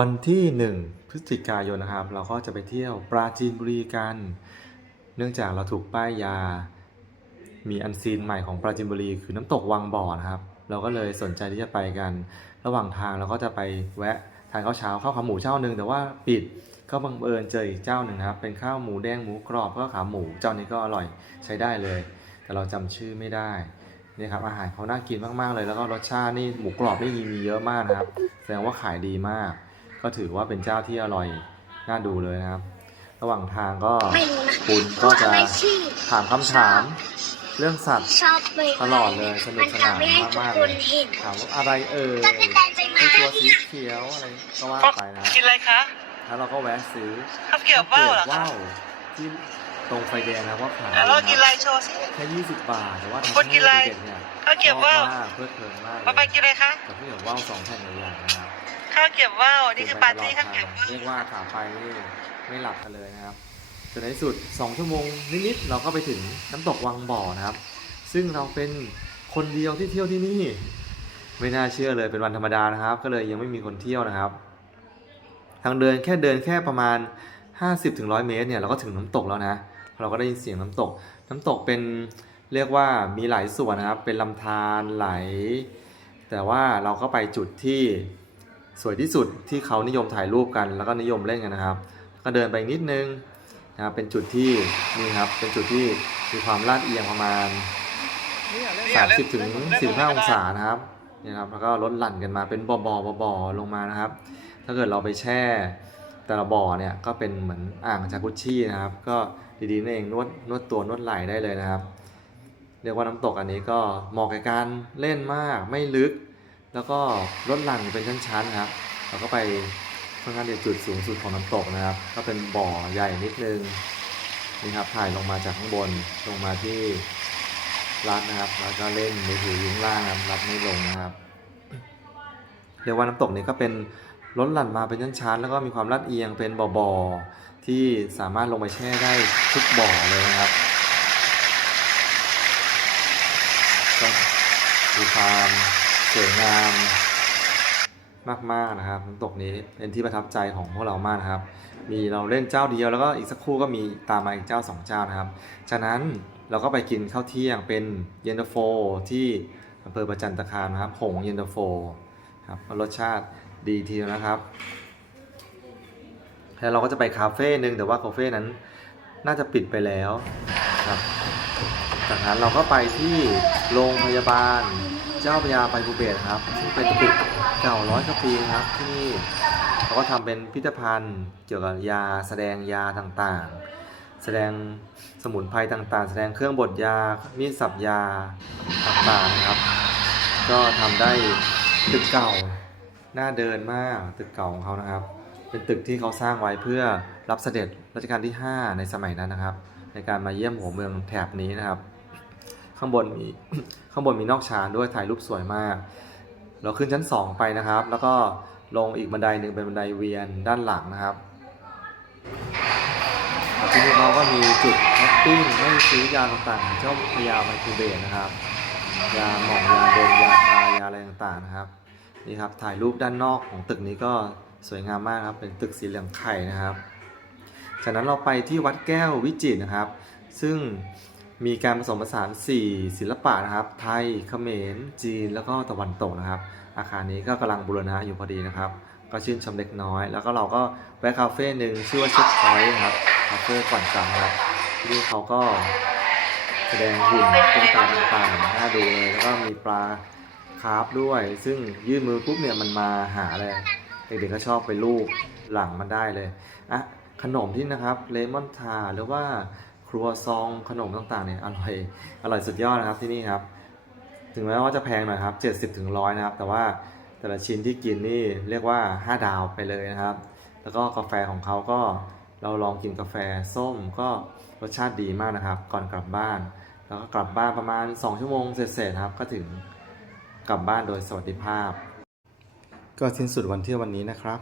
วันที่ 1 พฤศจิกายนนะครับ เราก็จะไปเที่ยวปราจีนบุรีกัน เนื่องจากเราถูกป้ายยา มีอันซีนใหม่ของปราจีนบุรี คือน้ำตกวังบ่อนะครับ เราก็เลยสนใจที่จะไปกัน ระหว่างทางเราก็จะไปแวะทานข้าวเช้าข้าวขาหมูเจ้าหนึ่งแต่ว่าปิดก็บังเอิญเจออีกเจ้าหนึ่งนะครับ เป็นข้าวหมูแดงหมูกรอบก็ขาหมูเจ้านี้ก็อร่อยใช้ได้เลย แต่เราจำชื่อไม่ได้นี่ครับอาหารเขาน่ากินมากๆเลย แล้วก็รสชาตินี่หมูกรอบนี่มีเยอะมากนะครับ แสดงว่าขายดีมาก ก็ถือว่าเป็นเจ้าที่อร่อยน่าดูเลยนะครับ ระหว่างทางก็ไม่รู้นะคุณก็จะทำไมชื่อถามคำถามเรื่องสัตว์ชอบไปตลอดเลยสนุกสนานมัทำให้ทุมากๆคเลยนเห็นถามว่าอะไรเอ่ยก็เป็นแดนใบไม้คือตัวสีเขียวอะไรก็ว่าไปนะกินอะไรคะแล้วเราก็แวะซื้อข้าวเกรี๊ยวว่าวเหรอคะว่าวที่ตรงไฟแดงนะว่าขายแล้วเรากินอะไรโชว์สิแค่20บาทแต่ว่าทำคุณกินอะไรให้เด็กๆเนี่ยข้าวเกรี๊ยวว่าวชอบมากเพลิดเพลินมากป้าไปเลยกินอะไรคะกับข้าวเหนียวว่าวสองแผ่นใหญ่ๆนะครับ ข้าวเกรี๊ยวว่าวนี่คือปาร์ตี้ข้าวเกรี๊ยวว่าวเรียกว่าขาไปนี่ไม่หลับกันเลยนะครับจนในที่สุด 2 ชั่วโมงนิดๆเราก็ไปถึงน้ำตกวังบ่อนะครับ ซึ่งเราเป็นคนเดียวที่เที่ยวที่นี่ ไม่น่าเชื่อเลยเป็นวันธรรมดานะครับ ก็เลยยังไม่มีคนเที่ยวนะครับ ทางเดินแค่เดินแค่ประมาณ 50-100 เมตรเนี่ยเราก็ถึงน้ำตกแล้วนะ เราก็ได้ยินเสียงน้ำตก น้ำตกเป็นเรียกว่ามีหลายส่วนนะครับ เป็นลำธารไหล แต่ว่าเราก็ไปจุดที่ สวยที่สุดที่เขานิยมถ่ายรูปกัน แล้วก็นิยมเล่นกันนะครับ ก็เดินไปนิดนึงนะครับเป็นจุดที่นี่ครับเป็นจุดที่มีความลาดเอียงประมาณ 30ถึง45 องศานะครับนี่ครับแล้วก็ลดหลั่นกันมาเป็นบ่อบ่อบ่อบลงมานะครับ ถ้าเกิดเราไปแช่แต่ละบ่อเนี่ยก็เป็นเหมือนอ่างจากุชชี่นะครับ ก็ดีๆนั่นเองนวดนวดตัวนวดไหล่ได้เลยนะครับ เรียกว่าน้ำตกอันนี้ก็เหมาะกับการเล่นมากไม่ลึก แล้วก็ลดหลั่นเป็นชั้นๆครับเราก็ไปค่อนข้างจะจุดสูงสุดของน้ำตกนะครับ ก็เป็นบ่อใหญ่นิดนึงนี่ครับถ่ายลงมาจากข้างบนลงมาที่รัดนะครับ แล้วก็เล่นมือถือยุ้งล่างนะครับรัดไม่ลงนะครับเรียกว่าน้ำตกนี้ก็เป็นลดหลั่นมาเป็นชั้นๆแล้วก็มีความลาดเอียงเป็นบ่อๆที่สามารถลงไปแช่ได้ทุกบ่อเลยนะครับก็มีความ สวยงามมากๆนะครับน้ำตกนี้เป็นที่ประทับใจของพวกเรามากนะครับ มีเราเล่นเจ้าเดียวแล้วก็อีกสักครู่ก็มีตามมาอีกเจ้าสองเจ้านะครับ จากนั้นเราก็ไปกินข้าวเที่ยงเป็นเย็นตาโฟที่อำเภอประจันตคามนะครับหงเย็นตาโฟครับรสชาติดีทีเดียวนะครับแล้วเราก็จะไปคาเฟ่หนึ่งแต่ว่าคาเฟ่นั้นน่าจะปิดไปแล้วครับจากนั้นเราก็ไปที่โรงพยาบาล เจ้าพระยาไปภูเบศครับซึ่งเป็นตึกเก่าร้อยกว่าปีนครับที่นี่เขาก็ทำเป็นพิพิธภัณฑ์เกี่ยวกับยาแสดงยาต่างๆ แสดงสมุนไพรต่างๆ แสดงเครื่องบดยามีดสับยาต่างๆนะครับ ก็ทำได้ตึกเก่าน่าเดินมากตึกเก่าของเขานะครับ เป็นตึกที่เขาสร้างไว้เพื่อรับเสด็จรัชกาลที่ 5 ในสมัยนั้นนะครับ ในการมาเยี่ยมหัวเมืองแถบนี้นะครับ ข้างบนมีข้างบนมีนอกชานด้วยถ่ายรูปสวยมาก เราขึ้นชั้น 2 ไปนะครับ แล้วก็ลงอีกบันไดหนึ่งเป็นบันไดเวียนด้านหลังนะครับที่นี่เขาก็มีจุดช้อปปิ้งให้ซื้อยาต่างๆเจ้าพญาไมคูเบตนะครับ ยาหมองยาดมยาทายาอะไรต่างๆนะครับนี่ครับถ่ายรูปด้านนอกของตึกนี้ก็สวยงามมากครับเป็นตึกสีเหลืองไข่นะครับ จากนั้นเราไปที่วัดแก้ววิจิตรนะครับ ซึ่ง มีการผสมผสาน 4 ศิลปะนะครับ ไทย เขมร จีน แล้วก็ตะวันตกนะครับ อาคารนี้ก็กำลังบูรณะอยู่พอดีนะครับ ก็ชื่นชมเล็กน้อย แล้วก็เราก็แวะคาเฟ่หนึ่งชื่อว่าเช็คพอยต์นะครับ คาเฟ่ก่อนกลับนะครับที่นี่เขาก็แสดงหุ่นตุ๊กตาต่างๆน่าดูเลยแล้วก็มีปลาคาร์ฟด้วย ซึ่งยื่นมือปุ๊บเนี่ยมันมาหาเลยเด็กๆก็ชอบไปลูบหลังมันได้เลยอะขนมที่นะครับเลมอนทาหรือว่า รัวซองขนมต่างๆเนี่ยอร่อยอร่อยสุดยอดนะครับที่นี่ครับ ถึงแม้ว่าจะแพงหน่อยครับ70ถึง100นะครับ แต่ว่าแต่ละชิ้นที่กินนี่เรียกว่า5ดาวไปเลยนะครับ แล้วก็กาแฟของเขาก็เราลองกินกาแฟส้มก็รสชาติดีมากนะครับ ก่อนกลับบ้าน แล้วก็กลับบ้านประมาณ 2 ชั่วโมงเสร็จๆครับ ก็ถึงกลับบ้านโดยสวัสดิภาพ ก็สิ้นสุดวันเที่ยววันนี้นะครับ